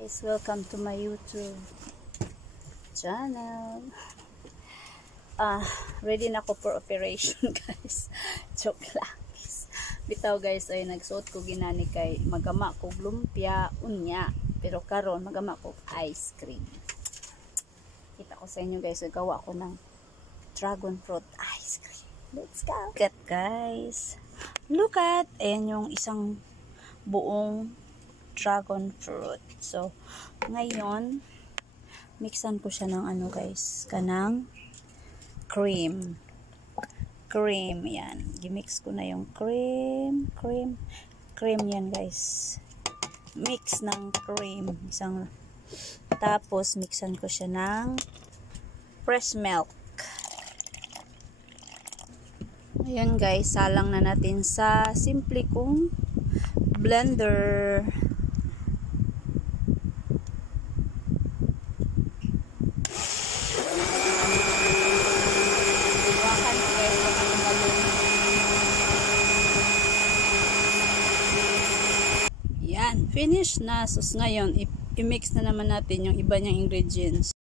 Guys, welcome to my YouTube channel. Ready na ako for operation, guys. Joke lang. Bitaw, guys, ay nagsuot ko ginani kay magama ko lumpia unya, pero karon magama ko ice cream. Kita ko sa inyo, guys, gawa ko ng dragon fruit ice cream. Let's go. Look at, guys. Look at, ayan yung isang buong dragon fruit. So, ngayon, mixan ko siya ng ano, guys, kanang cream. Cream, yan. Gimix ko na yung cream yan, guys. Mix ng cream. Tapos, mixan ko siya ng fresh milk. Ayan, guys, salang na natin sa simple kong blender. Yan, finish na. So, ngayon, i-mix na naman natin yung iba niyang ingredients.